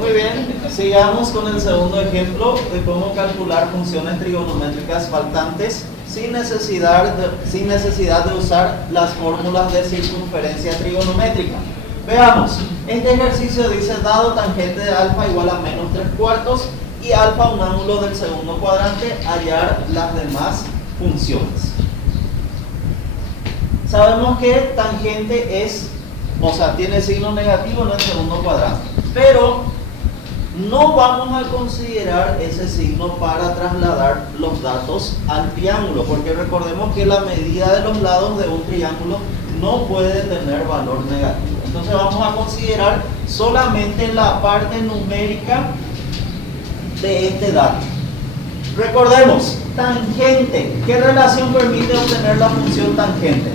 Muy bien, sigamos con el segundo ejemplo de cómo calcular funciones trigonométricas faltantes sin necesidad de usar las fórmulas de circunferencia trigonométrica. Veamos, este ejercicio dice dado tangente de alfa igual a menos 3/4 y alfa un ángulo del segundo cuadrante, hallar las demás funciones. Sabemos que tangente es, o sea, tiene signo negativo en el segundo cuadrante, pero no vamos a considerar ese signo para trasladar los datos al triángulo, porque recordemos que la medida de los lados de un triángulo no puede tener valor negativo. Entonces vamos a considerar solamente la parte numérica de este dato. Recordemos, tangente. ¿Qué relación permite obtener la función tangente?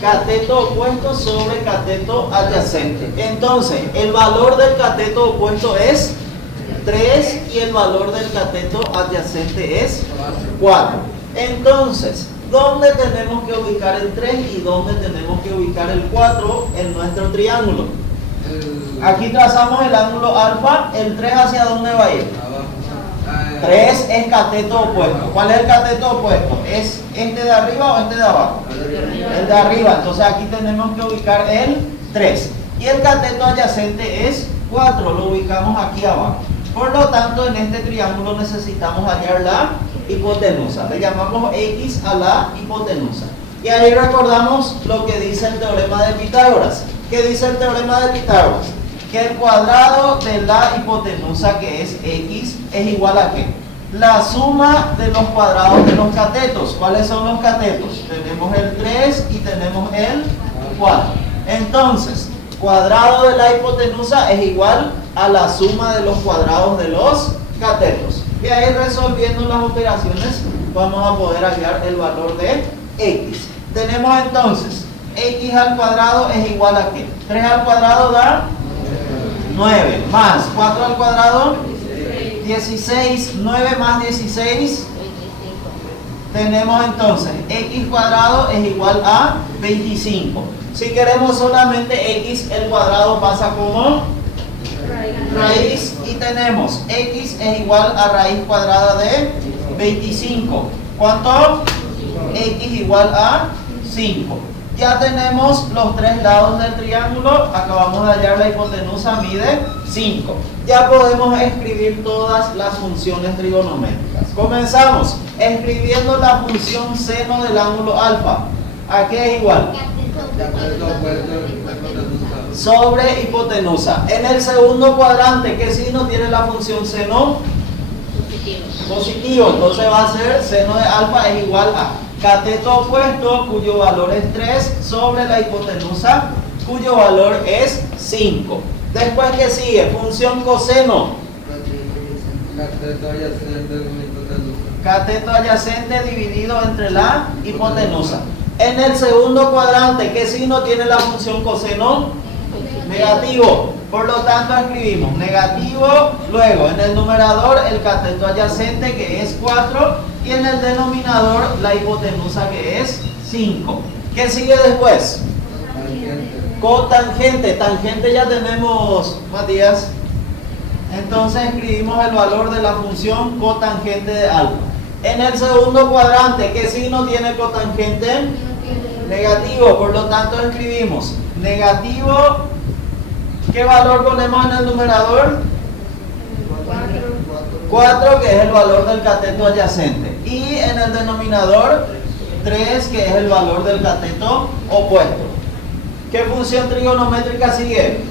Cateto opuesto sobre cateto adyacente. Entonces, el valor del cateto opuesto es 3 y el valor del cateto adyacente es 4. Entonces, ¿dónde tenemos que ubicar el 3 y dónde tenemos que ubicar el 4 en nuestro triángulo? Aquí trazamos el ángulo alfa. ¿El 3 hacia dónde va a ir? 3 es cateto opuesto. ¿Cuál es el cateto opuesto? ¿Es este de arriba o este de abajo? El de arriba. Entonces aquí tenemos que ubicar el 3. Y el cateto adyacente es 4. Lo ubicamos aquí abajo. Por lo tanto, en este triángulo necesitamos hallar la hipotenusa. Le llamamos X a la hipotenusa. Y ahí recordamos lo que dice el teorema de Pitágoras. ¿Qué dice el teorema de Pitágoras? Que el cuadrado de la hipotenusa, que es X, es igual a ¿qué? La suma de los cuadrados de los catetos. ¿Cuáles son los catetos? Tenemos el 3 y tenemos el 4. Entonces, cuadrado de la hipotenusa es igual a la suma de los cuadrados de los catetos. Y ahí resolviendo las operaciones vamos a poder hallar el valor de X. Tenemos entonces X al cuadrado es igual a ¿qué? 3 al cuadrado da 9, más 4 al cuadrado 16, 9 más 16, tenemos entonces X cuadrado es igual a 25. Si queremos solamente X, el cuadrado pasa como raíz y tenemos X es igual a raíz cuadrada de 25. ¿Cuánto? X igual a 5. Ya tenemos los tres lados del triángulo. Acabamos de hallar la hipotenusa, mide 5. Ya podemos escribir todas las funciones trigonométricas. Comenzamos escribiendo la función seno del ángulo alfa. ¿A qué es igual? Sobre hipotenusa. En el segundo cuadrante, ¿qué signo tiene la función seno? Positivo. Entonces va a ser seno de alfa es igual a cateto opuesto, cuyo valor es 3, sobre la hipotenusa, cuyo valor es 5. Después, ¿qué sigue? Función coseno. Cateto adyacente dividido entre la hipotenusa. En el segundo cuadrante, ¿qué signo tiene la función coseno? Negativo. Por lo tanto, escribimos negativo, luego en el numerador el cateto adyacente, que es 4, y en el denominador la hipotenusa, que es 5. ¿Qué sigue después? Cotangente. Tangente ya tenemos, Matías. Entonces escribimos el valor de la función cotangente de alfa. En el segundo cuadrante, ¿qué signo tiene cotangente? Negativo. Por lo tanto, escribimos negativo. ¿Qué valor ponemos en el numerador? 4, que es el valor del cateto adyacente. Y en el denominador 3, que es el valor del cateto opuesto. ¿Qué función trigonométrica sigue?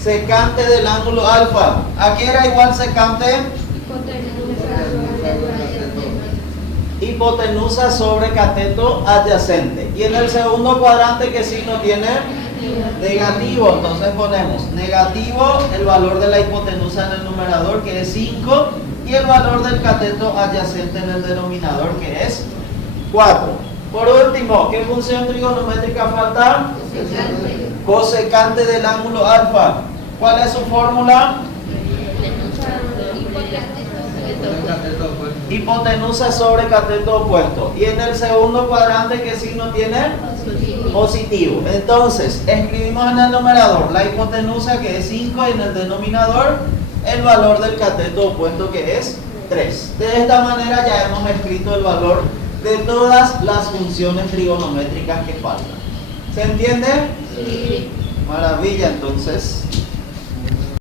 Secante del ángulo alfa. ¿A qué era igual secante? Hipotenusa sobre cateto adyacente. Y en el segundo cuadrante, ¿qué signo tiene? Negativo. Entonces ponemos negativo, el valor de la hipotenusa en el numerador, que es 5, y el valor del cateto adyacente en el denominador, que es 4. Por último, ¿qué función trigonométrica falta? Cosecante del ángulo alfa. ¿Cuál es su fórmula? Hipotenusa sobre cateto opuesto. Y en el segundo cuadrante, ¿qué signo tiene? Positivo. Entonces, escribimos en el numerador la hipotenusa, que es 5, y en el denominador el valor del cateto opuesto, que es 3. De esta manera ya hemos escrito el valor de todas las funciones trigonométricas que faltan. ¿Se entiende? Sí. Maravilla, entonces.